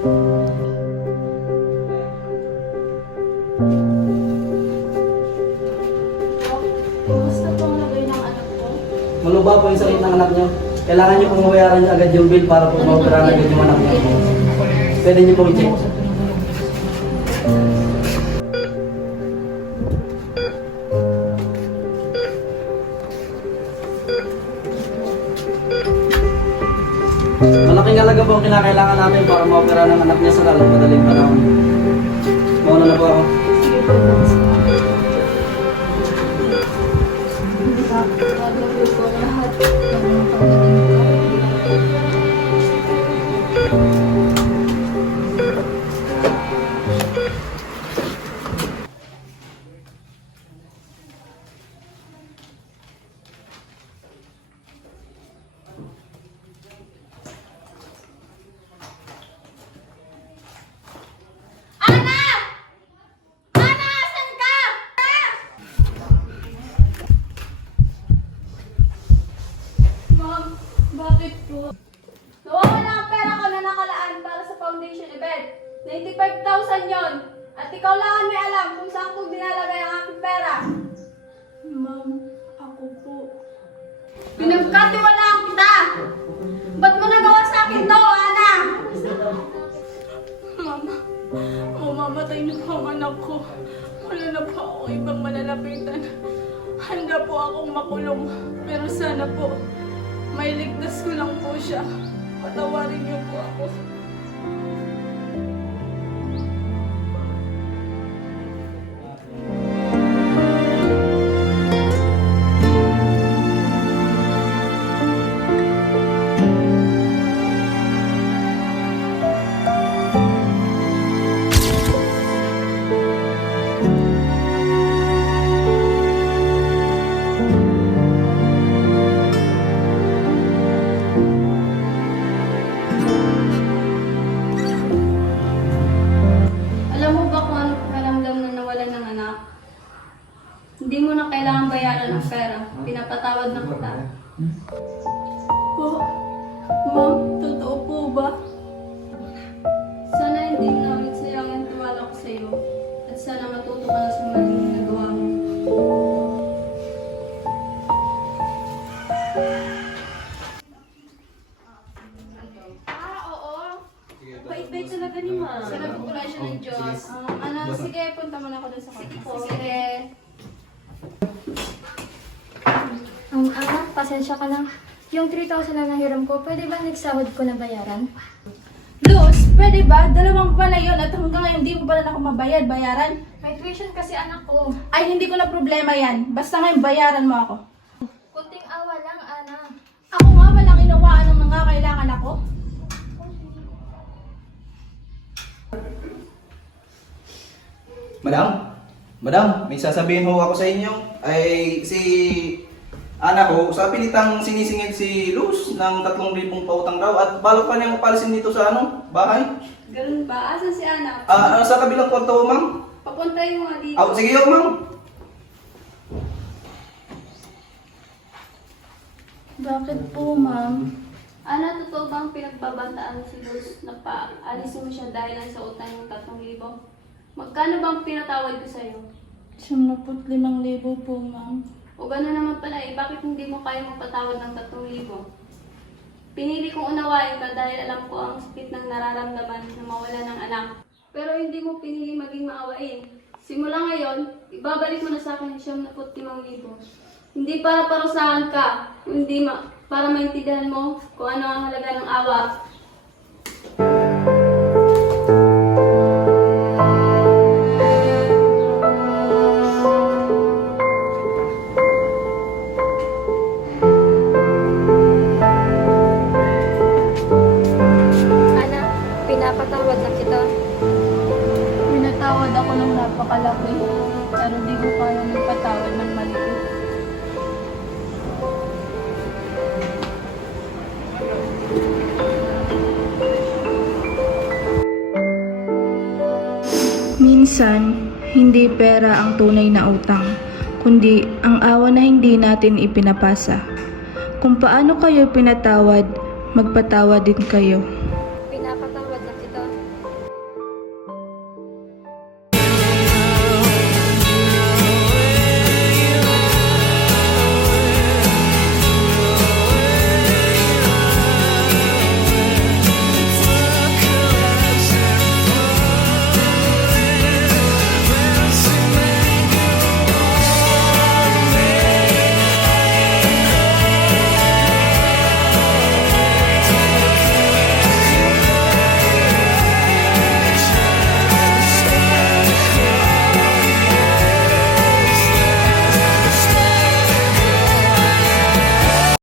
Kumusta po ang lagay ng anak ko? Maluba po yung sakit ng anak niyo. Kailangan niyo pong mabayaran niyo agad yung bill para po maoperahan agad yung anak niyo. Pwede niyo pong i-check. Malaking halaga po ang kinakailangan namin para maopera ng anak niya sa lalong madaling panahon. Mauna na po ako. Sige po, gagawin ko lahat ng mga pagaling ko. Ma'am, bakit po? Nawawala ang pera ko na nakalaan para sa foundation event. 95,000 yon. At ikaw lang ang may alam kung saan ko dinalagay ang aking pera. Ma'am, ako po. Pinagkatiwalaan kita! Ba't mo nagawa sa akin to, Ana? Mama, mamamatay na po ang anak ko. Wala na po ako ibang malalapitan. Handa po akong makulong. Pero sana po, may ligtas ko lang po siya. Patawarin niyo po ako. Alam mo ba kung ano pakiramdam na nawalan ng anak? Hindi mo na kailangan bayaran ang pera. Pinapatawad na kita. Po, ma'am, totoo po ba? Sana hindi mo na ulit sayang ang tiwala ko sa iyo. At sana matuto ka na sa maling ginagawa mo. Bait-bait talaga ni ma'am. Sana pagpula siya ng Diyos. Ano, sige, punta mo na ako dun sa kwarto ko. Sige. Anak, pasensya ka na. Yung 3,000 na nahiram ko, pwede ba nagsahod ko na bayaran? Luz, pwede ba? 2 buwan na yun at hanggang ngayon hindi mo pa rin ako bayaran. May tuition kasi anak ko. Ay, hindi ko na problema yan. Basta ngayon bayaran mo ako. Kunting awa lang, anak. Ako nga walang inawaan ng mga kailangan ako. Madam, may sasabihin ho ako sa inyo. Ay, si anak ko, sa pilitang sinisingil si Luz ng 3,000 pautang daw at balak pa niyang mapalisin dito sa bahay. Ganun ba? Asan si anak? Sa kabilang kwarto, ma'am. Papuntay mo nga dito. Sige ho, ma'am. Bakit po, ma'am? Ana, totoo bang pinagbabantaan mo si Luz na paalisin mo siya dahil lang sa utang ng 3,000? Magkano bang pinatawad ko sa'yo? 75,000 po, ma'am. O gano'n naman pala bakit hindi mo kaya magpatawad ng 3,000? Pinili kong unawain ka dahil alam ko ang sakit ng nararamdaman na mawala ng anak. Pero hindi mo pinili maging maawain. Simula ngayon, ibabalik mo na sa akin yung 75,000. Hindi para parusahan ka, hindi para maintindihan mo kung ano ang halaga ng awa. Anak, pinapatawad na kita. Pinatawad ako ng napakalaki, pero di ko kaya magpatawad ng maliit. Minsan, hindi pera ang tunay na utang, kundi ang awa na hindi natin ipinapasa. Kung paano kayo pinatawad, magpatawad din kayo.